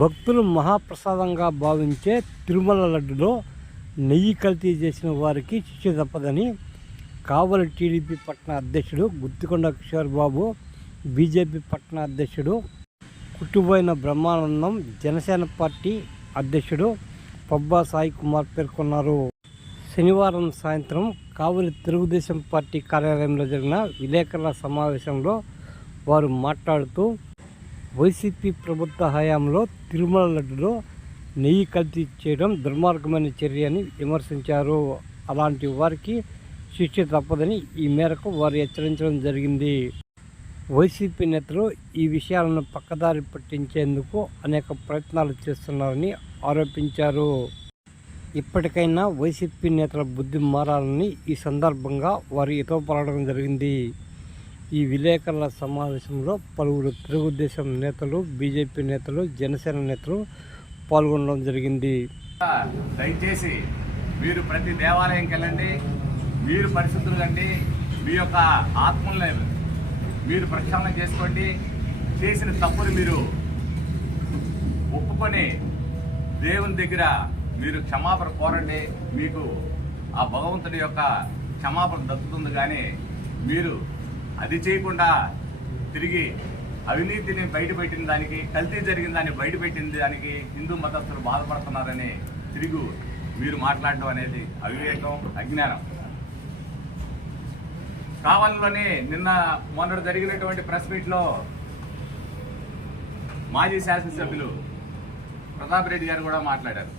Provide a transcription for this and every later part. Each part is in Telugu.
భక్తులు మహాప్రసాదంగా భావించే తిరుమల లడ్డులో నెయ్యి కల్తీ చేసిన వారికి శిక్ష తప్పదని కావలి టీడీపీ పట్టణ అధ్యక్షుడు గుత్తికొండ కిషోర్ బాబు బీజేపీ పట్టణ అధ్యక్షుడు కుట్టుబోయిన బ్రహ్మానందం జనసేన పార్టీ అధ్యక్షుడు పబ్బా సాయి కుమార్ పేర్కొన్నారు. శనివారం సాయంత్రం కావలి తెలుగుదేశం పార్టీ కార్యాలయంలో జరిగిన విలేకరుల సమావేశంలో వారు మాట్లాడుతూ వైసీపీ ప్రభుత్వ హయాంలో తిరుమల లడ్డులో నెయ్యి కల్తీ చేయడం దుర్మార్గమైన చర్య అని విమర్శించారు. అలాంటి వారికి శిక్ష తప్పదని ఈ మేరకు వారు హెచ్చరించడం జరిగింది. వైసీపీ నేతలు ఈ విషయాలను పక్కదారి పట్టించేందుకు అనేక ప్రయత్నాలు చేస్తున్నారని ఆరోపించారు. ఇప్పటికైనా వైసీపీ నేతల బుద్ధి మారాలని ఈ సందర్భంగా వారు ఎతో పలకడం జరిగింది. ఈ విలేకరుల సమావేశంలో పలువురు తెలుగుదేశం నేతలు బీజేపీ నేతలు జనసేన నేతలు పాల్గొనడం జరిగింది. దయచేసి మీరు ప్రతి దేవాలయంకి వెళ్ళండి మీరు పరిశుద్ధులు కండి మీ యొక్క ఆత్మల్ని మీరు ప్రక్షాళన చేసుకోండి. చేసిన తప్పులు మీరు ఒప్పుకొని దేవుని దగ్గర మీరు క్షమాపణ కోరండి. మీకు ఆ భగవంతుడి యొక్క క్షమాపణ దక్కుతుంది కానీ మీరు అది చేయకుండా తిరిగి అవినీతిని బయటపెట్టిన దానికి కల్తీ జరిగిన దాన్ని బయటపెట్టిన దానికి హిందూ మతస్థులు బాధపడుతున్నారని తిరిగి మీరు మాట్లాడడం అనేది అవివేకం అజ్ఞానం. కావలిలోనే నిన్న మొన్నటి జరిగినటువంటి ప్రెస్ మీట్లో మాజీ శాసనసభ్యులు ప్రతాప్ రెడ్డి గారు కూడా మాట్లాడారు.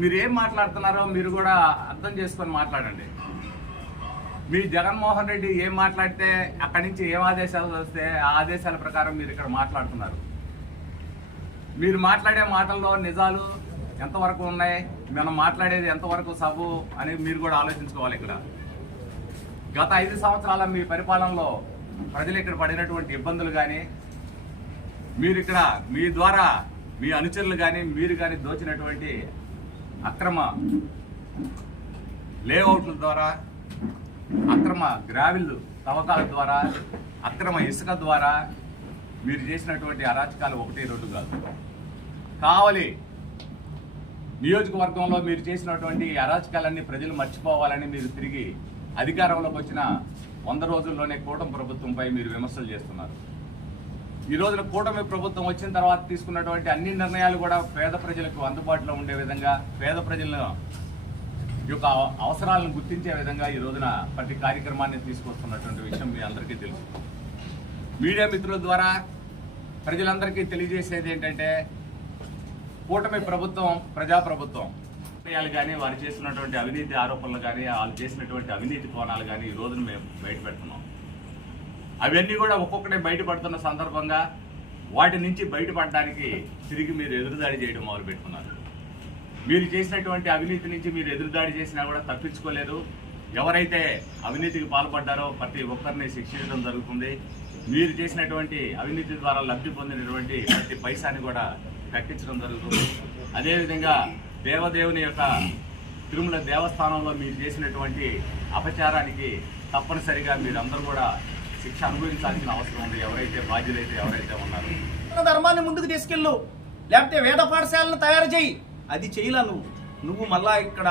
మీరు ఏం మాట్లాడుతున్నారో మీరు కూడా అర్థం చేసుకొని మాట్లాడండి. మీ జగన్మోహన్ రెడ్డి ఏం మాట్లాడితే అక్కడి నుంచి ఏం ఆదేశాలు వస్తే ఆ ఆదేశాల ప్రకారం మీరు ఇక్కడ మాట్లాడుతున్నారు? మీరు మాట్లాడే మాటల్లో నిజాలు ఎంతవరకు ఉన్నాయి? మనం మాట్లాడేది ఎంతవరకు సబు అని మీరు కూడా ఆలోచించుకోవాలి ఇక్కడ. గత ఐదు సంవత్సరాల మీ పరిపాలనలో ప్రజలు ఇక్కడ పడినటువంటి ఇబ్బందులు కానీ మీరు ఇక్కడ మీ ద్వారా మీ అనుచరులు కానీ మీరు కానీ దోచినటువంటి అక్రమ లేఅవుట్ల ద్వారా అక్రమ గ్రావిల్ తవ్వకాల ద్వారా అక్రమ ఇసుక ద్వారా మీరు చేసినటువంటి అరాచకాలు ఒకటి రెండు కాదు. కావలి నియోజకవర్గంలో మీరు చేసినటువంటి అరాచకాలన్నీ ప్రజలు మర్చిపోవాలని మీరు తిరిగి అధికారంలోకి వచ్చిన వంద రోజుల్లోనే కూటమి ప్రభుత్వంపై మీరు విమర్శలు చేస్తున్నారు. ఈ రోజున కూటమి ప్రభుత్వం వచ్చిన తర్వాత తీసుకున్నటువంటి అన్ని నిర్ణయాలు కూడా పేద ప్రజలకు అందుబాటులో ఉండే విధంగా పేద ప్రజలను యొక్క అవసరాలను గుర్తించే విధంగా ఈ రోజున ప్రతి కార్యక్రమాన్ని తీసుకొస్తున్నటువంటి విషయం మీ అందరికీ తెలుసు. మీడియా మిత్రుల ద్వారా ప్రజలందరికీ తెలియజేసేది ఏంటంటే కూటమి ప్రభుత్వం ప్రజాప్రభుత్వం విషయాలు కానీ వారు చేసినటువంటి అవినీతి ఆరోపణలు కానీ వాళ్ళు చేసినటువంటి అవినీతి కోణాలు కానీ ఈ రోజున మేము బయట పెడుతున్నాం అవన్నీ కూడా ఒక్కొక్కటే బయటపడుతున్న సందర్భంగా వాటి నుంచి బయటపడడానికి తిరిగి మీరు ఎదురుదాడి చేయడం మొదలుపెట్టుకున్నారు. మీరు చేసినటువంటి అవినీతి నుంచి మీరు ఎదురుదాడి చేసినా కూడా తప్పించుకోలేదు. ఎవరైతే అవినీతికి పాల్పడ్డారో ప్రతి ఒక్కరిని శిక్షించడం జరుగుతుంది. మీరు చేసినటువంటి అవినీతి ద్వారా లబ్ధి పొందినటువంటి ప్రతి పైసాని కూడా కట్టించడం జరుగుతుంది. అదేవిధంగా దేవదేవుని యొక్క తిరుమల దేవస్థానంలో మీరు చేసినటువంటి అపచారానికి తప్పనిసరిగా మీరందరూ కూడా శిక్ష అనుభవించాల్సిన అవసరం ఉంది. ఎవరైతే బాధ్యులైతే ఎవరైతే ఉన్నారో. మన ధర్మాన్ని ముందుకు తీసుకెళ్ళు. లేకపోతే వేద పాఠశాలను తయారు చేయి. అది చేయలా నువ్వు. నువ్వు మళ్ళా ఇక్కడ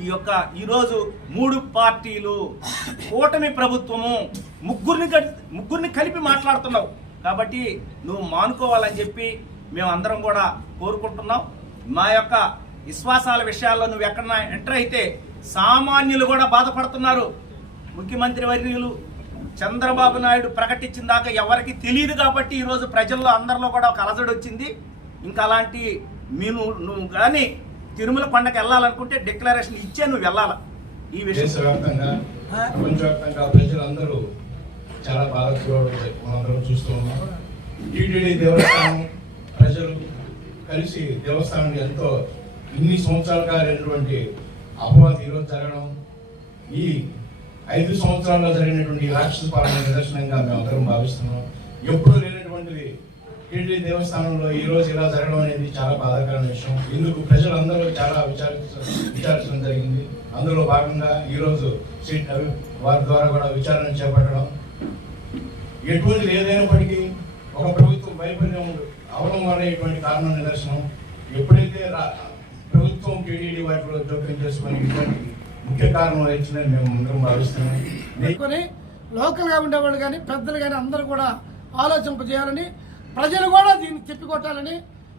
ఈ యొక్క ఈరోజు మూడు పార్టీలు కూటమి ప్రభుత్వము ముగ్గురిని ముగ్గురిని కలిపి మాట్లాడుతున్నావు. కాబట్టి నువ్వు మానుకోవాలని చెప్పి మేము అందరం కూడా కోరుకుంటున్నాం. మా యొక్క విశ్వాసాల విషయాల్లో నువ్వు ఎక్కడన్నా ఎంటర్ అయితే సామాన్యులు కూడా బాధపడుతున్నారు. ముఖ్యమంత్రి వర్యులు చంద్రబాబు నాయుడు ప్రకటించిన దాకా ఎవరికి తెలియదు కాబట్టి ఈరోజు ప్రజల్లో అందరిలో కూడా ఒక అలజడి వచ్చింది. ఇంకా అలాంటి మీరు నువ్వు కానీ తిరుమల పండగ వెళ్ళాలనుకుంటే డిక్లరేషన్ ఇచ్చే నువ్వు వెళ్ళాల? ఈ విషయం. దేశవ్యాప్తంగా ప్రపంచవ్యాప్తంగా ప్రజలందరూ చాలా చూస్తూ ఉన్నాం. టీటీడీ దేవస్థానం ప్రజలు కలిసి దేవస్థానం ఎంతో ఇన్ని సంవత్సరాలుగా లేనటువంటి అపవాదం ఈరోజు జరగడం ఈ ఐదు సంవత్సరాల్లో జరిగినటువంటి రాక్షస పాలన నిదర్శనంగా మేము అందరం భావిస్తున్నాం. ఎప్పుడూ లేనటువంటిది టీడీ దేవస్థానంలో ఈ రోజు ఇలా జరగడం అనేది చాలా బాధాకరమైన విషయం. ఇందుకు ప్రజలందరూ చాలా విచారించ విచారించడం జరిగింది. అందులో భాగంగా ఈరోజు సీట్ సిట్ వారి ద్వారా కూడా విచారణ చేపట్టడం. ఎటువంటి ఏదైనప్పటికీ ఒక ప్రభుత్వం వైఫల్యం అవలమనేటువంటి కారణం నిదర్శనం. ఎప్పుడైతే ప్రభుత్వం టీడీడీ వాటిలో జోక్యం చేసుకొని ఇటువంటి ముఖ్య కారణం వహించిందని మేము అందరం భావిస్తున్నాం. లోకల్గా ఉండేవాళ్ళు కానీ పెద్దలు కానీ అందరూ కూడా ఆలోచింపజేయాలని ప్రజలు కూడా దీన్ని తిప్పికొట్టాలని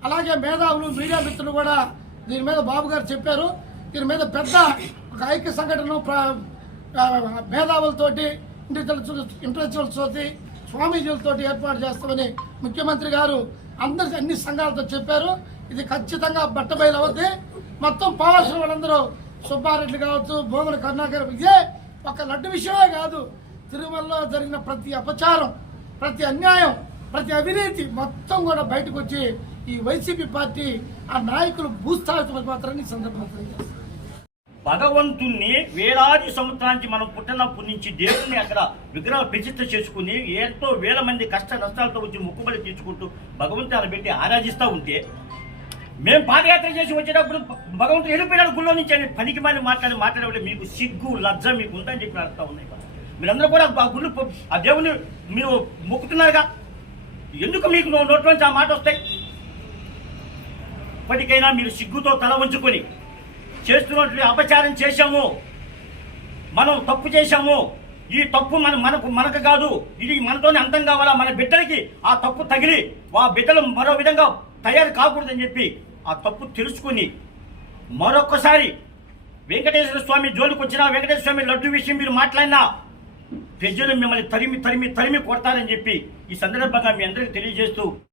అలాగే మేధావులు మీడియా మిత్రులు కూడా దీని మీద బాబు గారు చెప్పారు. దీని మీద పెద్ద ఒక ఐక్య సంఘటన మేధావులతోటి ఇంటెలెక్చువల్స్ ఇంటలెక్చువల్స్ తోటి స్వామీజీలతోటి ఏర్పాటు చేస్తామని ముఖ్యమంత్రి గారు అందరి అన్ని సంఘాలతో చెప్పారు. ఇది ఖచ్చితంగా బట్టబయలు అవుద్ది మొత్తం పోవాల్సిన వాళ్ళందరూ సుబ్బారెడ్డి కావచ్చు భూముల కరుణాకర్ ఇదే ఒక లడ్డు విషయమే కాదు. తిరుమలలో జరిగిన ప్రతి అపచారం ప్రతి అన్యాయం ప్రతి అవినీతి మొత్తం కూడా బయటకు వచ్చి ఈ వైసీపీ పార్టీ ఆ నాయకులు భూస్థాపితమైపోతారని మాత్రాన్ని సందర్భంగా భగవంతుణ్ణి వేలాది సంవత్సరానికి మనం పుట్టినప్పటి నుంచి దేవుణ్ణి అక్కడ విగ్రహ ప్రతిష్ట చేసుకుని ఎంతో వేల మంది కష్ట నష్టాలతో వచ్చి మొక్కుబడి తీర్చుకుంటూ భగవంతుని పెట్టి ఆరాధిస్తూ ఉంటే మేము పాదయాత్ర చేసి వచ్చేటప్పుడు భగవంతుడు వెళ్ళిపోయాడు గుళ్ళో నుంచి అని పనికి మళ్ళీ మాట్లాడి మాట్లాడే మీకు సిగ్గు లజ్జ మీకు ఉందని చెప్పి అడుగుతా ఉన్నాయి. మీరందరూ కూడా ఆ గుళ్ళు ఆ దేవుని మీరు మొక్కుతున్నారుగా. ఎందుకు మీకు నోట్లోంచి ఆ మాట వస్తాయి? ఇప్పటికైనా మీరు సిగ్గుతో తల ఉంచుకొని చేస్తున్నట్లు అపచారం చేశాము మనం తప్పు చేశాము ఈ తప్పు మన మనకు మనకు కాదు ఇది మనతోనే అంతం కావాలా? మన బిడ్డలకి ఆ తప్పు తగిలి ఆ బిడ్డలు మరో విధంగా తయారు కాకూడదని చెప్పి ఆ తప్పు తెలుసుకుని మరొకసారి వెంకటేశ్వర స్వామి జోలికి వచ్చినా వెంకటేశ్వర స్వామి లడ్డు విషయం మీరు మాట్లాడినా ప్రజలు మిమ్మల్ని తరిమి తరిమి తరిమి కొడతారని చెప్పి ఈ సందర్భంగా మీ అందరికీ తెలియజేస్తూ